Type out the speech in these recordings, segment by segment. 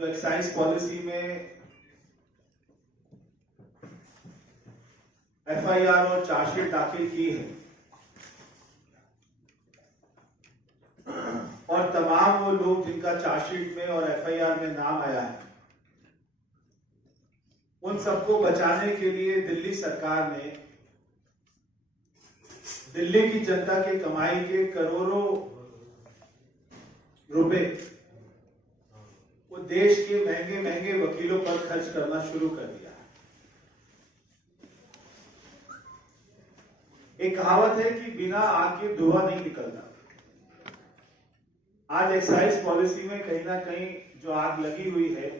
जो excise policy में FIR और चार्जशीट दाखिल की है और तमाम वो लोग जिनका चार्जशीट में और एफआईआर में नाम आया है, उन सबको बचाने के लिए दिल्ली सरकार ने दिल्ली की जनता के कमाई के करोड़ों रुपए वो देश के महंगे महंगे वकीलों पर खर्च करना शुरू कर दिया है। एक कहावत है कि बिना आग के धुआं नहीं निकलता। आज एक्साइज पॉलिसी में कहीं ना कहीं जो आग लगी हुई है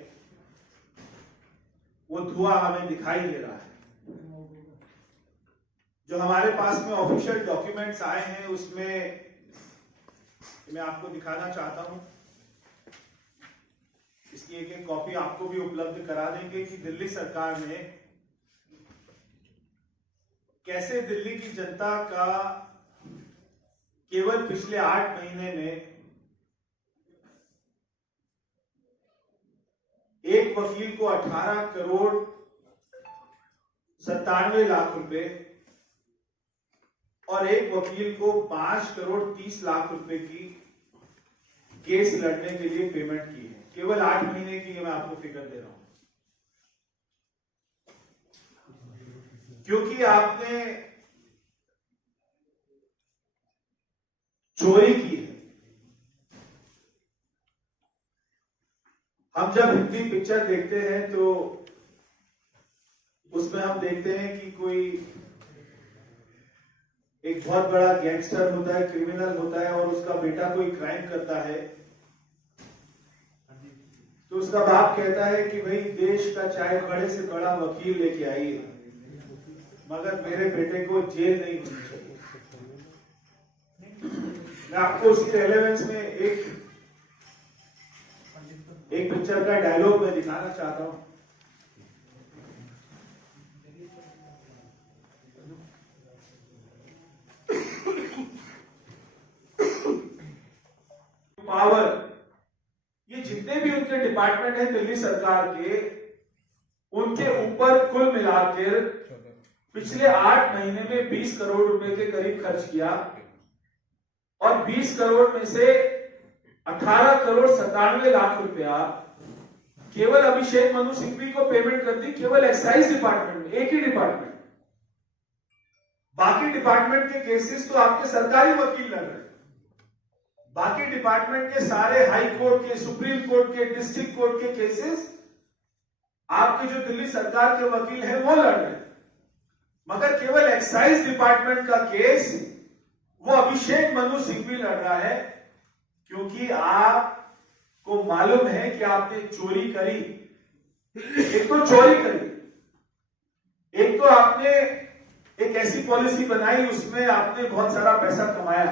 वो धुआं हमें दिखाई दे रहा है। जो हमारे पास में ऑफिशियल डॉक्यूमेंट्स आए हैं उसमें मैं आपको दिखाना चाहता हूं। इसकी एक एक कॉपी आपको भी उपलब्ध करा देंगे कि दिल्ली सरकार ने कैसे दिल्ली की जनता का केवल पिछले 8 महीने में एक वकील को 18 करोड़ 97 लाख रुपए और एक वकील को 5 करोड़ 30 लाख रुपए की केस लड़ने के लिए पेमेंट की है। केवल 8 महीने की मैं आपको फिगर दे रहा हूं, क्योंकि आपने चोरी की है। हम जब हिंदी पिक्चर देखते हैं तो उसमें हम देखते हैं कि कोई एक बहुत बड़ा गैंगस्टर होता है, क्रिमिनल होता है और उसका बेटा कोई क्राइम करता है तो उसका बाप कहता है कि भाई देश का चाहे बड़े से बड़ा वकील लेके आइए मगर मेरे बेटे को जेल नहीं होनी चाहिए। मैं आपको उसके रेलेवेंस में एक पिक्चर का डायलॉग मैं दिखाना चाहता हूं। पावर, ये जितने भी उनके डिपार्टमेंट हैं दिल्ली सरकार के, उनके ऊपर कुल मिलाकर पिछले 8 महीने में 20 करोड़ रुपए के करीब खर्च किया और 20 करोड़ में से 18 करोड़ 97 लाख रुपया केवल अभिषेक मनु सिंघवी को पेमेंट कर दी, केवल एक्साइज डिपार्टमेंट में, एक ही डिपार्टमेंट। बाकी डिपार्टमेंट के केसेस तो आपके सरकारी वकील लड़ रहे हैं। बाकी डिपार्टमेंट के सारे हाई कोर्ट के, सुप्रीम कोर्ट के, डिस्ट्रिक्ट कोर्ट के केसेस आपके जो दिल्ली सरकार के वकील हैं वो लड़ रहे हैं, मगर केवल एक्साइज डिपार्टमेंट का केस वो अभिषेक मनु सिंघवी लड़ रहा है, क्योंकि आपको मालूम है कि आपने चोरी करी। एक तो चोरी करी, एक तो आपने एक ऐसी पॉलिसी बनाई उसमें आपने बहुत सारा पैसा कमाया,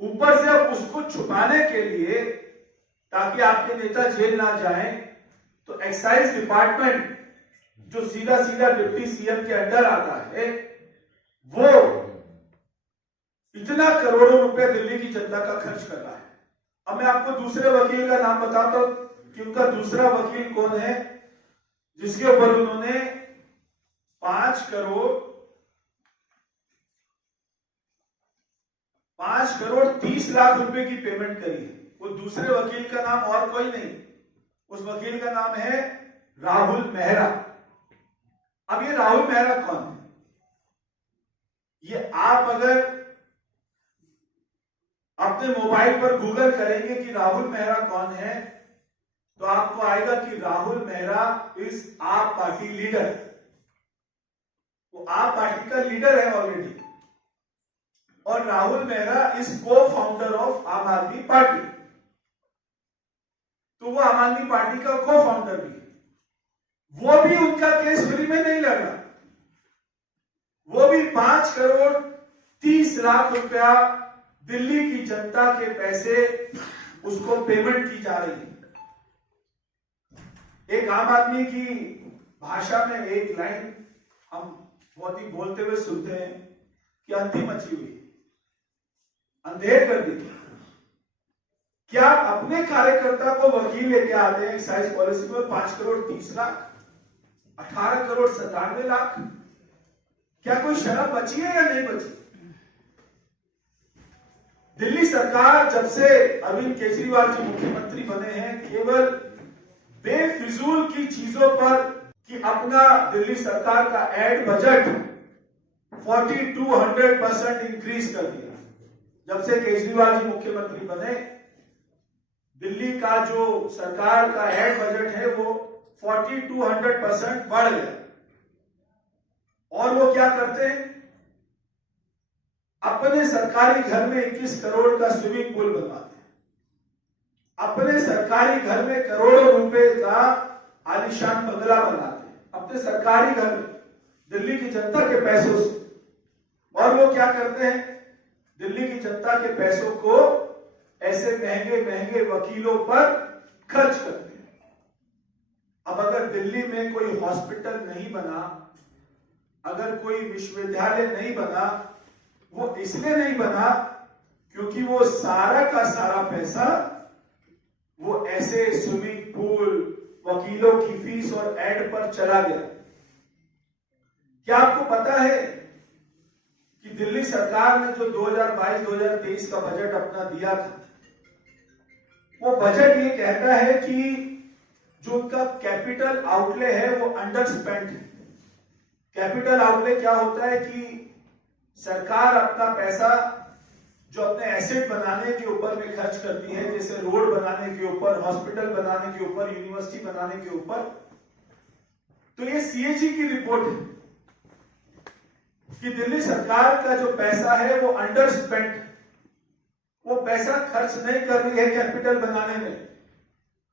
ऊपर से अब उसको छुपाने के लिए ताकि आपके नेता जेल ना जाएं तो एक्साइज डिपार्टमेंट जो सीधा सीधा डिप्टी सीएम के अंडर आता है वो इतना करोड़ों रुपए दिल्ली की जनता का खर्च कर रहा है। अब मैं आपको दूसरे वकील का नाम बताता हूं कि उनका दूसरा वकील कौन है जिसके ऊपर उन्होंने 5 करोड़ 30 लाख रुपए की पेमेंट करी है। वो दूसरे वकील का नाम और कोई नहीं, उस वकील का नाम है राहुल मेहरा। अब ये राहुल मेहरा कौन है? ये आप अगर अपने मोबाइल पर गूगल करेंगे कि राहुल मेहरा कौन है तो आपको आएगा कि राहुल मेहरा इज आप पार्टी लीडर। वो आप पार्टी का लीडर है ऑलरेडी, और राहुल मेहरा इज को फाउंडर ऑफ आम आदमी पार्टी। तो वो आम आदमी पार्टी का को फाउंडर भी है। वो भी उनका केस फ्री में नहीं लड़ रहा, वो भी 5 करोड़ 30 लाख रुपया दिल्ली की जनता के पैसे उसको पेमेंट की जा रही है। एक आम आदमी की भाषा में एक लाइन हम बहुत ही बोलते हुए सुनते हैं कि अंधी मची हुई, अंधेर कर दी। क्या आप अपने कार्यकर्ता को वकील लेके आते हैं एक्साइज पॉलिसी में 5 करोड़ 30 लाख, 18 करोड़ 97 लाख? क्या कोई शर्म बची है या नहीं बची? दिल्ली सरकार जब से अरविंद केजरीवाल जी मुख्यमंत्री बने हैं, केवल बेफिजूल की चीजों पर कि अपना दिल्ली सरकार का एड बजट 40-100% इंक्रीज कर दिया। जब से केजरीवाल जी मुख्यमंत्री बने, दिल्ली का जो सरकार का एड बजट है वो 40-100% बढ़ गया। और वो क्या करते हैं? अपने सरकारी घर में 21 करोड़ का स्विमिंग पूल बनवाते हैं, अपने सरकारी घर में करोड़ों रुपए का आलीशान बंगला बनाते हैं, अपने सरकारी घर में दिल्ली की जनता के पैसों से। और वो क्या करते हैं? दिल्ली की जनता के पैसों को ऐसे महंगे महंगे वकीलों पर खर्च करते हैं। अब अगर दिल्ली में कोई हॉस्पिटल नहीं बना, अगर कोई विश्वविद्यालय नहीं बना, वो इसलिए नहीं बना क्योंकि वो सारा का सारा पैसा वो ऐसे स्विमिंग पूल, वकीलों की फीस और एड पर चला गया। क्या आपको पता है कि दिल्ली सरकार ने जो 2022-2023 का बजट अपना दिया था, वो बजट ये कहता है कि जो उनका कैपिटल आउटले है वो अंडर स्पेंड है। कैपिटल आउटले क्या होता है कि सरकार अपना पैसा जो अपने एसेट बनाने के ऊपर में खर्च करती है, जैसे रोड बनाने के ऊपर, हॉस्पिटल बनाने के ऊपर, यूनिवर्सिटी बनाने के ऊपर। तो ये सीएजी की रिपोर्ट है कि दिल्ली सरकार का जो पैसा है वो अंडर स्पेंड, वो पैसा खर्च नहीं कर रही है कैपिटल बनाने में।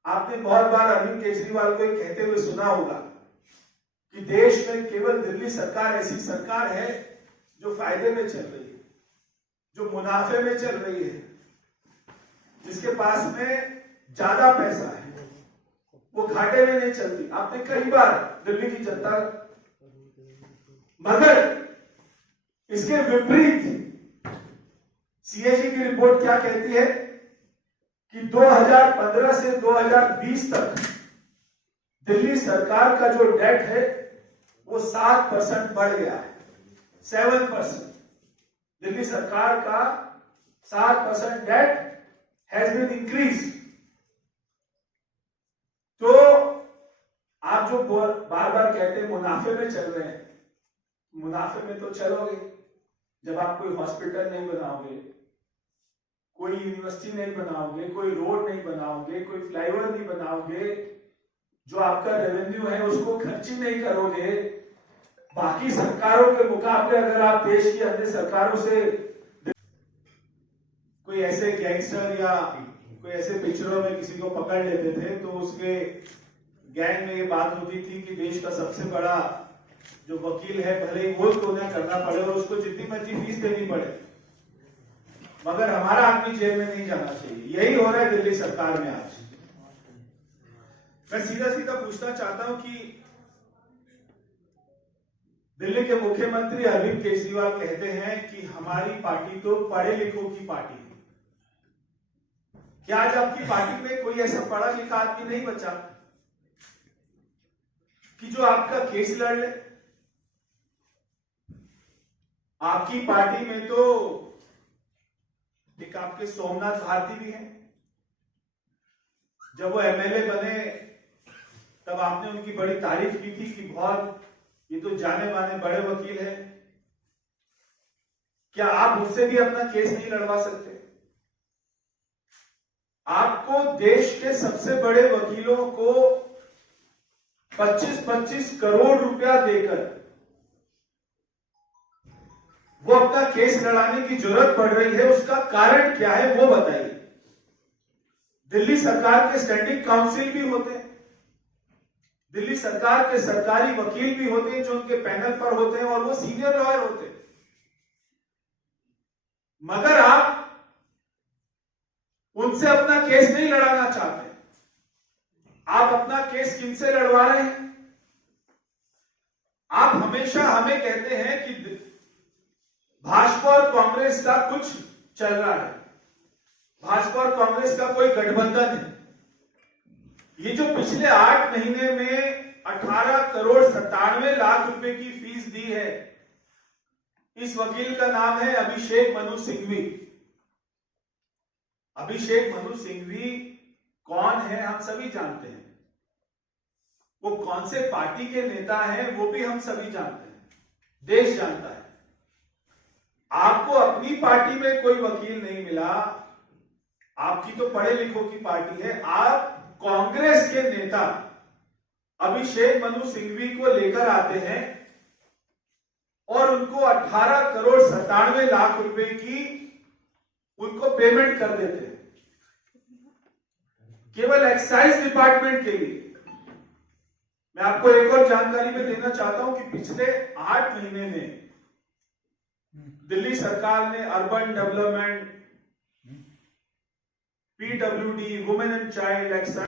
आपने बहुत बार अरविंद केजरीवाल को कहते हुए सुना होगा कि देश में केवल दिल्ली सरकार ऐसी सरकार है जो फायदे में चल रही है, जो मुनाफे में चल रही है, जिसके पास में ज्यादा पैसा है, वो घाटे में नहीं चलती। आपने कई बार दिल्ली की जनता, मगर इसके विपरीत सीएजी की रिपोर्ट क्या कहती है कि 2015 से 2020 तक दिल्ली सरकार का जो डेट है वो 7% बढ़ गया है, 7%। दिल्ली सरकार का 7% डेट हैज बीन इंक्रीज। तो आप जो बार बार कहते हैं मुनाफे में चल रहे हैं, मुनाफे में तो चलोगे जब आप कोई हॉस्पिटल नहीं बनाओगे, कोई यूनिवर्सिटी नहीं बनाओगे, कोई रोड नहीं बनाओगे, कोई फ्लाईओवर नहीं बनाओगे, जो आपका रेवेन्यू है उसको खर्च ही नहीं करोगे। बाकी सरकारों के मुकाबले अगर आप देश की अन्य सरकारों से कोई ऐसे गैंगस्टर या कोई ऐसे पिक्चरों में किसी को पकड़ लेते थे तो उसके गैंग में ये बात होती थी कि देश का सबसे बड़ा जो वकील है भले ही वो तो उन्हें करना पड़े और उसको जितनी मर्जी फीस देनी पड़े, मगर हमारा आदमी जेल में नहीं जाना चाहिए। यही हो रहा है दिल्ली सरकार में आज। मैं सीधा सीधा पूछना चाहता हूं कि दिल्ली के मुख्यमंत्री अरविंद केजरीवाल कहते हैं कि हमारी पार्टी तो पढ़े लिखों की पार्टी है। क्या आज आपकी पार्टी में कोई ऐसा पढ़ा लिखा आदमी नहीं बचा कि जो आपका केस लड़ ले? आपकी पार्टी में तो एक आपके सोमनाथ भारती भी हैं। जब वो एमएलए बने तब आपने उनकी बड़ी तारीफ की थी कि बहुत ये तो जाने माने बड़े वकील हैं। क्या आप उससे भी अपना केस नहीं लड़वा सकते? आपको देश के सबसे बड़े वकीलों को 25-25 करोड़ रुपया देकर वो अपना केस लड़ाने की जरूरत पड़ रही है, उसका कारण क्या है वो बताइए। दिल्ली सरकार के स्टैंडिंग काउंसिल भी होते हैं, दिल्ली सरकार के सरकारी वकील भी होते हैं जो उनके पैनल पर होते हैं और वो सीनियर लॉयर होते हैं, मगर आप उनसे अपना केस नहीं लड़ाना चाहते। आप अपना केस किनसे लड़वा रहे हैं? आप हमेशा हमें कहते हैं कि भाजपा और कांग्रेस का कुछ चल रहा है, भाजपा और कांग्रेस का कोई गठबंधन है। ये जो पिछले 8 महीने में 18 करोड़ 97 लाख रुपए की फीस दी है, इस वकील का नाम है अभिषेक मनु सिंघवी। अभिषेक मनु सिंघवी कौन है हम सभी जानते हैं, वो कौन से पार्टी के नेता हैं वो भी हम सभी जानते हैं, देश जानता है। आपको अपनी पार्टी में कोई वकील नहीं मिला, आपकी तो पढ़े लिखों की पार्टी है, आप कांग्रेस के नेता अभिषेक मनु सिंघवी को लेकर आते हैं और उनको 18 करोड़ 97 लाख रुपए की उनको पेमेंट कर देते हैं केवल एक्साइज डिपार्टमेंट के लिए। मैं आपको एक और जानकारी में देना चाहता हूं कि पिछले 8 महीने में दिल्ली सरकार ने urban development, PWD, women and child excise